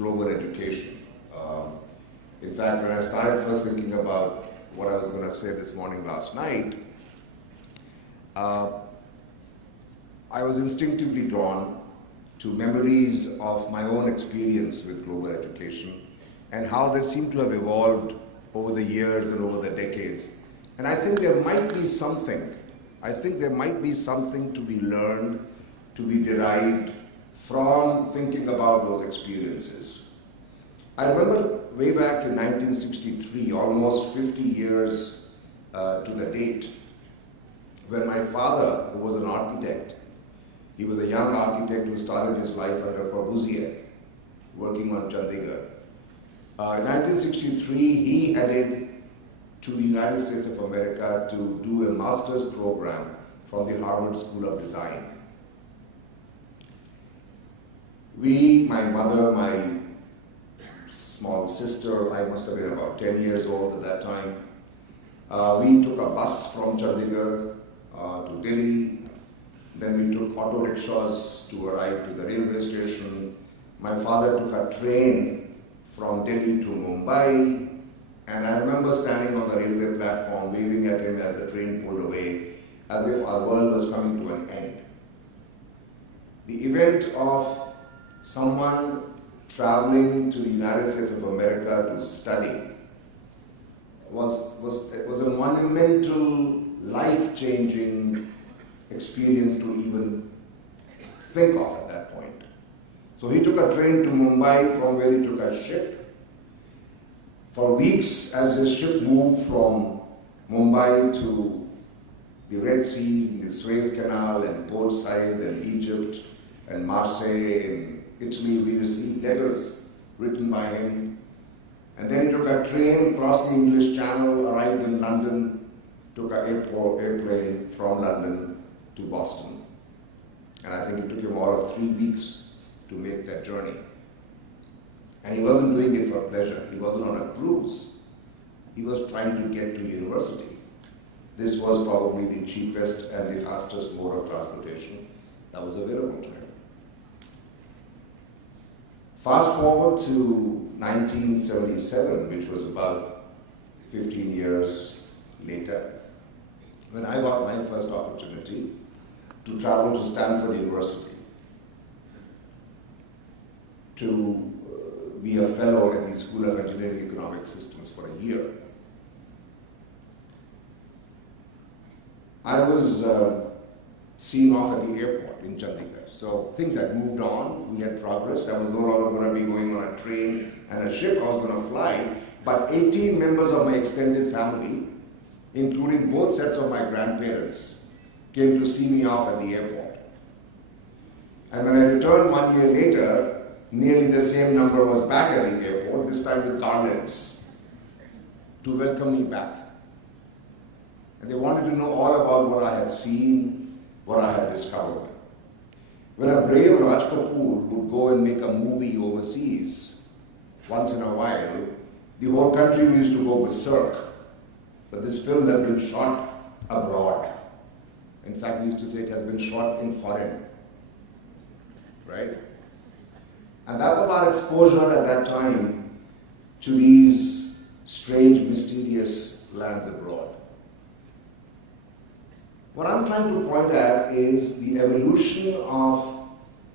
global education. In fact, when I started first thinking about what I was going to say this morning last night, I was instinctively drawn to memories of my own experience with global education and how they seem to have evolved over the years and over the decades. And I think there might be something to be learned, to be derived from thinking about those experiences. I remember way back in 1963, almost 50 years to the date, when my father, who was an architect, he was a young architect who started his life under Corbusier, working on Chandigarh. In 1963, he headed to the United States of America to do a master's program from the Harvard School of Design. We, my mother, my small sister, I must have been about 10 years old at that time, we took a bus from Chandigarh to Delhi. Then we took auto rickshaws to arrive to the railway station. My father took a train from Delhi to Mumbai. And I remember standing on the railway platform, waving at him as the train pulled away, as if our world was coming to an end. The event of someone traveling to the United States of America to study was a monumental, life-changing experience to even think of at that point. So he took a train to Mumbai, from where he took a ship. For weeks, as the ship moved from Mumbai to the Red Sea, the Suez Canal, and Port Said, and Egypt, and Marseille, and Italy, we received letters written by him. And then he took a train, crossed the English Channel, arrived in London, took an airplane from London to Boston. And I think it took him all of 3 weeks to make that journey. And he wasn't doing it for pleasure. He wasn't on a cruise. He was trying to get to university. This was probably the cheapest and the fastest mode of transportation that was available to him. Fast forward to 1977, which was about 15 years later, when I got my first opportunity to travel to Stanford University to be a fellow at the School of Engineering Economic Systems for a year. I was seen off at the airport in Chandigarh. So things had moved on, we had progressed. I was no longer going to be going on a train and a ship, I was going to fly. But 18 members of my extended family, including both sets of my grandparents, came to see me off at the airport. And when I returned 1 year later, nearly the same number was back at the airport, this time with garlands, to welcome me back. And they wanted to know all about what I had seen, what I had discovered. When a brave Raj Kapoor would go and make a movie overseas, once in a while, the whole country used to go berserk. But this film has been shot abroad. In fact, we used to say it has been shot in foreign, right? And that was our exposure at that time to these strange, mysterious lands abroad. What I'm trying to point at is the evolution of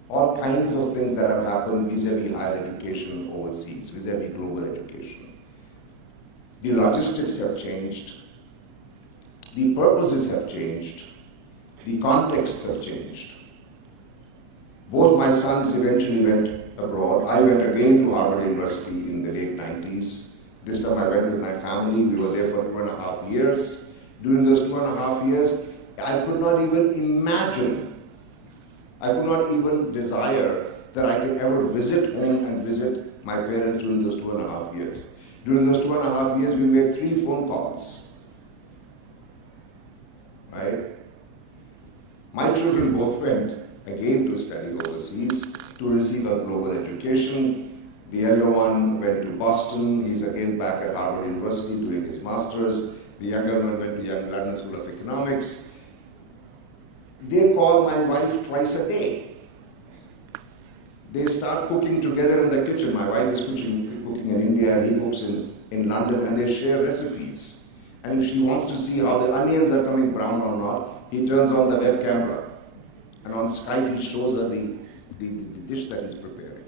all kinds of things that have happened vis-a-vis higher education overseas, vis-a-vis global education. The logistics have changed, the purposes have changed, the contexts have changed. Both my sons eventually went abroad. I went again to Harvard University in the late 90s. This time I went with my family. We were there for 2.5 years. During those 2.5 years, I could not even imagine, I could not even desire that I could ever visit home and visit my parents during those 2.5 years. During those 2.5 years, we made 3 phone calls, right? My children both went again to study overseas, to receive a global education. The elder one went to Boston. He's again back at Harvard University doing his master's. The younger one went to Young London School of Economics. They call my wife twice a day. They start cooking together in the kitchen. My wife India and he cooks in London, and they share recipes. And if she wants to see how the onions are coming brown or not, he turns on the web camera, and on Skype he shows her the dish that he's preparing.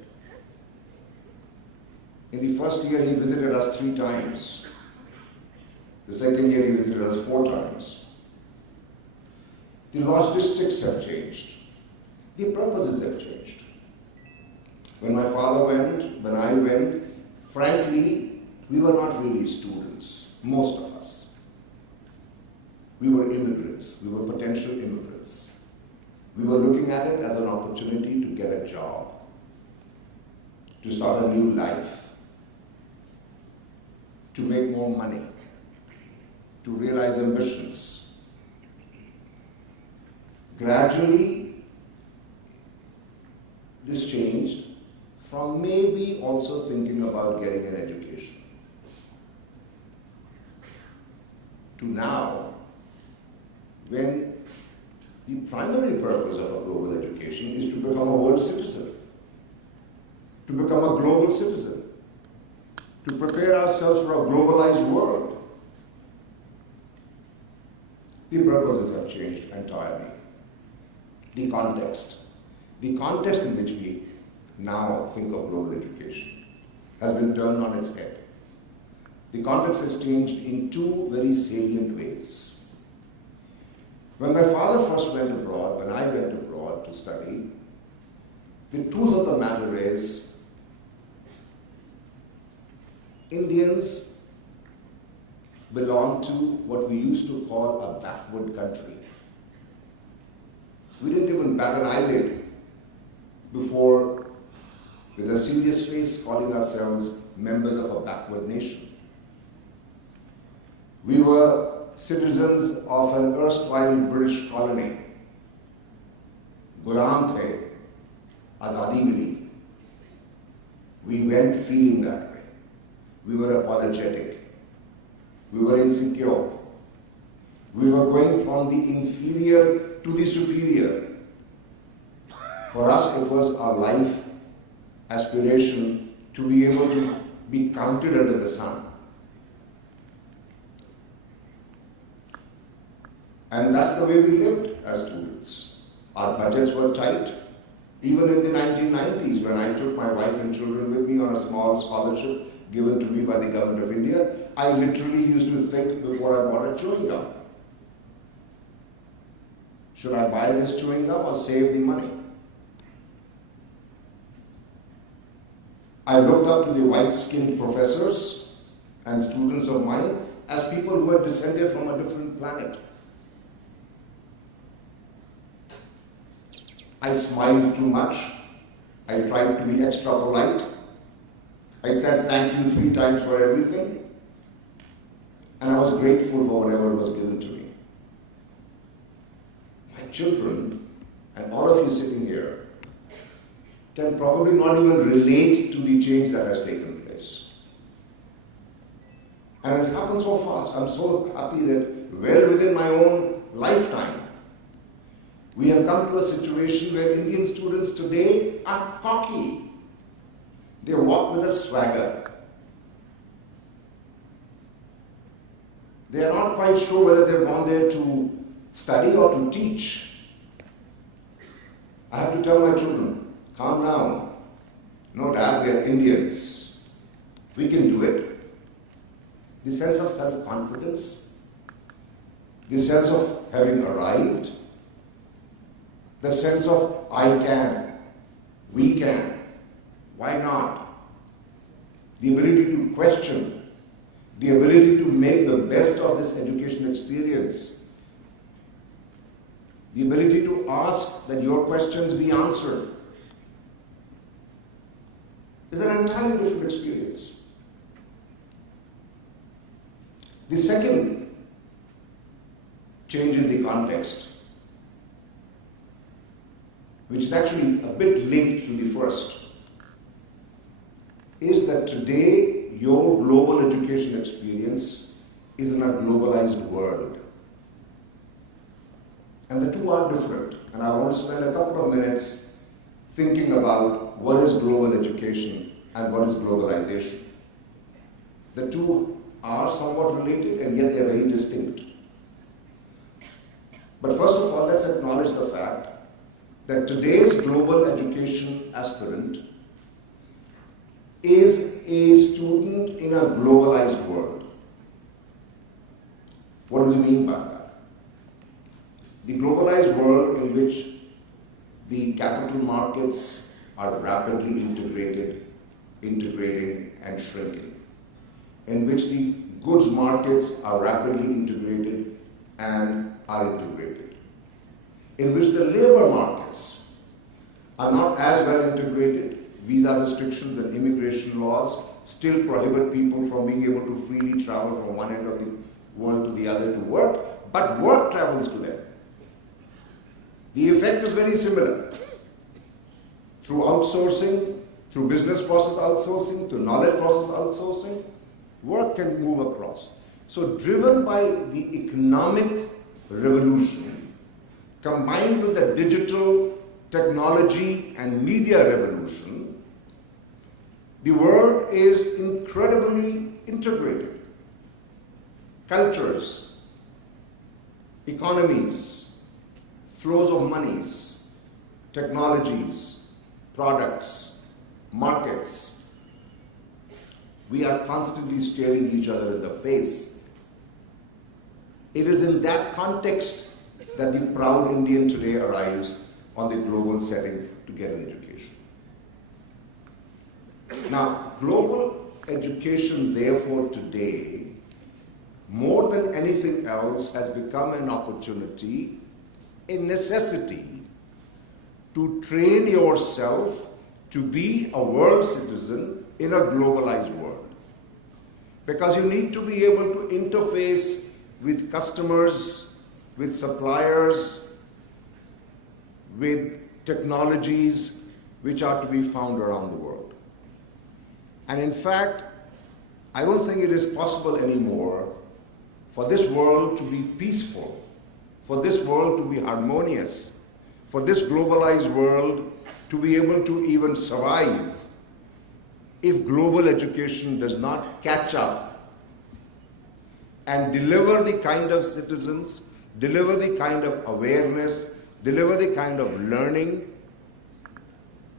In the first year he visited us 3 times. The second year he visited us 4 times. The logistics have changed. The purposes have changed. When my father went, when I went, frankly, we were not really students, most of us. We were immigrants. We were potential immigrants. We were looking at it as an opportunity to get a job, to start a new life, to make more money, to realize ambitions. Gradually, this changed from maybe also thinking about getting an education to now, when the primary purpose of a global education is to become a world citizen, to become a global citizen, to prepare ourselves for a globalized world. The purposes have changed entirely. The context in which we now think of global education has been turned on its head. The context has changed in 2 very salient ways. When my father first went abroad, when I went abroad to study, the truth of the matter is, Indians belong to what we used to call a backward country. We didn't even bat an eyelid before, with a serious face, calling ourselves members of a backward nation. We were citizens of an erstwhile British colony. Gulam the, azadi mili. We went feeling that way. We were apologetic. We were insecure. We were going from the inferior to the superior. For us, it was our life aspiration to be able to be counted under the sun. And that's the way we lived as students. Our budgets were tight. Even in the 1990s, when I took my wife and children with me on a small scholarship given to me by the government of India, I literally used to think before I bought a chewing gum. Should I buy this chewing gum or save the money? I looked up to the white-skinned professors and students of mine as people who had descended from a different planet. I smiled too much. I tried to be extra polite. I said thank you 3 times for everything. And I was grateful for whatever was given to me. My children, and all of you sitting here, can probably not even relate to the change that has taken place. And it's happened so fast. I'm so happy that well within my own lifetime, we have come to a situation where Indian students today are cocky. They walk with a swagger. They are not quite sure whether they've gone there to study or to teach. I have to tell my children, calm down. No, Dad, we are Indians. We can do it. The sense of self-confidence, the sense of having arrived, the sense of I can, we can, why not? The ability to question, the ability to make the best of this education experience, the ability to ask that your questions be answered, is an entirely different experience. The second change in the context, which is actually a bit linked to the first, is that today your global education experience is in a globalized world. And the two are different. And I want to spend a couple of minutes thinking about what is global education and what is globalization. The two are somewhat related and yet they are very distinct. But first of all, let's acknowledge the fact that today's global education aspirant is a student in a globalized world. What do we mean by that? The globalized world in which the capital markets are rapidly integrating and shrinking, in which the goods markets are rapidly integrated and are integrated, in which the labor markets are not as well integrated. Visa restrictions and immigration laws still prohibit people from being able to freely travel from one end of the world to the other to work, but work travels to them. The effect is very similar. Through outsourcing, through business process outsourcing, to knowledge process outsourcing, work can move across. So driven by the economic revolution, combined with the digital technology and media revolution, the world is incredibly integrated. Cultures, economies, flows of monies, technologies, products, markets. We are constantly staring each other in the face. It is in that context that the proud Indian today arrives on the global setting to get an education. Now, global education, therefore, today, more than anything else, has become an opportunity, a necessity, to train yourself to be a world citizen in a globalized world. Because you need to be able to interface with customers, with suppliers, with technologies which are to be found around the world. And in fact, I don't think it is possible anymore for this world to be peaceful, for this world to be harmonious, for this globalized world to be able to even survive if global education does not catch up and deliver the kind of citizens, deliver the kind of awareness, deliver the kind of learning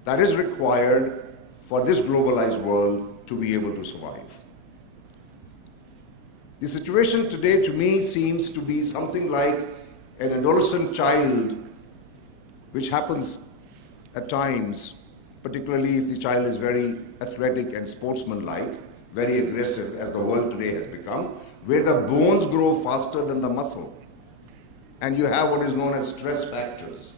that is required for this globalized world to be able to survive. The situation today to me seems to be something like an adolescent child, which happens at times, particularly if the child is very athletic and sportsmanlike, very aggressive as the world today has become, where the bones grow faster than the muscle. And you have what is known as stress fractures.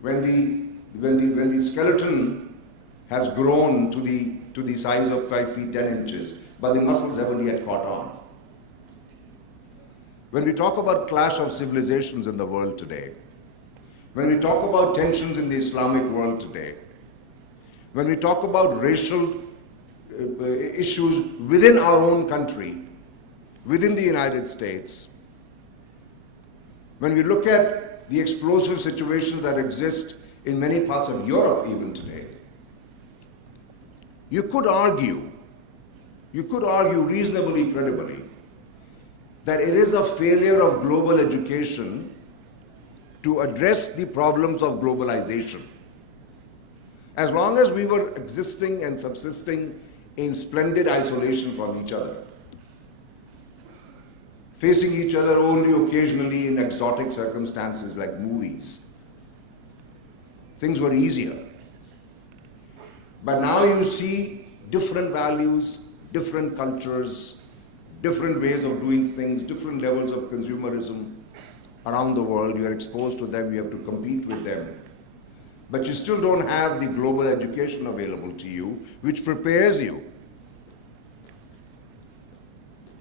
When the skeleton has grown to the size of 5 feet 10 inches, but the muscles haven't yet caught on. When we talk about clash of civilizations in the world today, when we talk about tensions in the Islamic world today, when we talk about racial issues within our own country, within the United States, when we look at the explosive situations that exist in many parts of Europe even today, you could argue reasonably credibly that it is a failure of global education to address the problems of globalization. As long as we were existing and subsisting in splendid isolation from each other, facing each other only occasionally in exotic circumstances like movies, things were easier. But now you see different values, different cultures, different ways of doing things, different levels of consumerism around the world. You are exposed to them, you have to compete with them. But you still don't have the global education available to you, which prepares you.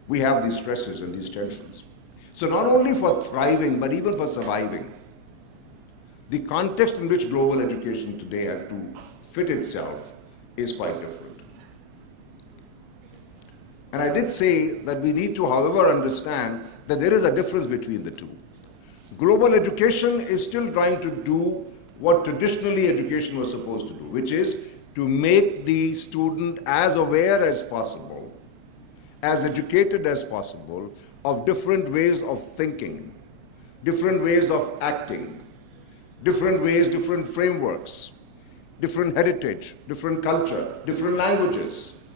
We have these stresses and these tensions. So not only for thriving, but even for surviving, the context in which global education today has to fit itself is quite different. And I did say that we need to, however, understand that there is a difference between the two. Global education is still trying to do what traditionally education was supposed to do, which is to make the student as aware as possible as educated as possible of different ways of thinking, different ways of acting, different ways, different frameworks, different heritage, different culture, different languages.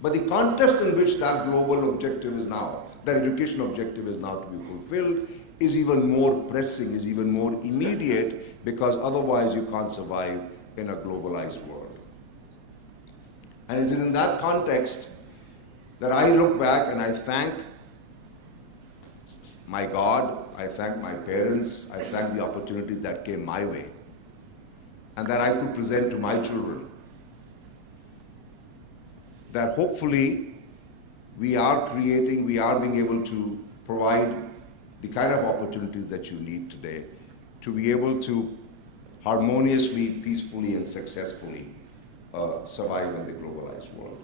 But the context in which that global objective is now, that education objective is now to be fulfilled, is even more pressing, is even more immediate, because otherwise you can't survive in a globalized world. And it's in that context that I look back and I thank my God, I thank my parents, I thank the opportunities that came my way and that I could present to my children. That hopefully we are creating, we are being able to provide the kind of opportunities that you need today to be able to harmoniously, peacefully, and successfully survive in the globalized world.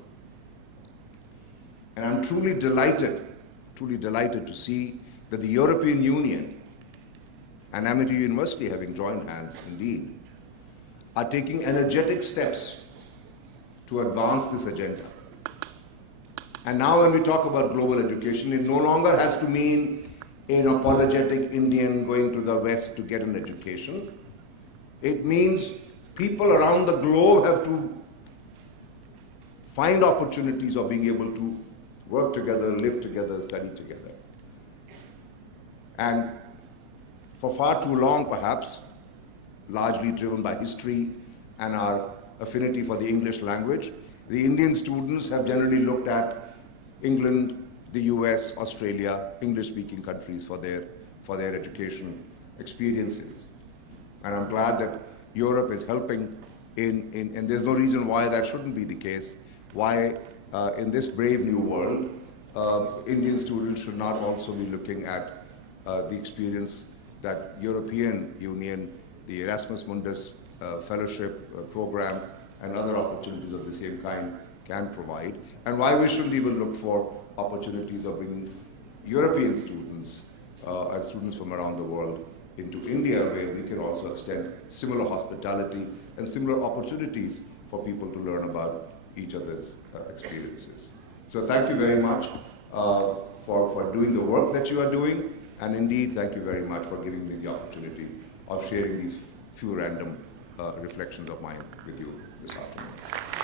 And I'm truly delighted to see that the European Union and Amity University, having joined hands indeed, are taking energetic steps to advance this agenda. And now when we talk about global education, it no longer has to mean an apologetic Indian going to the West to get an education. It means people around the globe have to find opportunities of being able to work together, live together, study together. And for far too long, perhaps, largely driven by history and our affinity for the English language, the Indian students have generally looked at England, the US, Australia, English-speaking countries for their education experiences. And I'm glad that Europe is helping and there's no reason why that shouldn't be the case, why in this brave new world, Indian students should not also be looking at the experience that European Union, the Erasmus Mundus Fellowship Program, and other opportunities of the same kind can provide, and why we shouldn't even look for opportunities of bringing European students and students from around the world into India, where we can also extend similar hospitality and similar opportunities for people to learn about each other's experiences. So thank you very much for doing the work that you are doing, and indeed thank you very much for giving me the opportunity of sharing these few random reflections of mine with you this afternoon.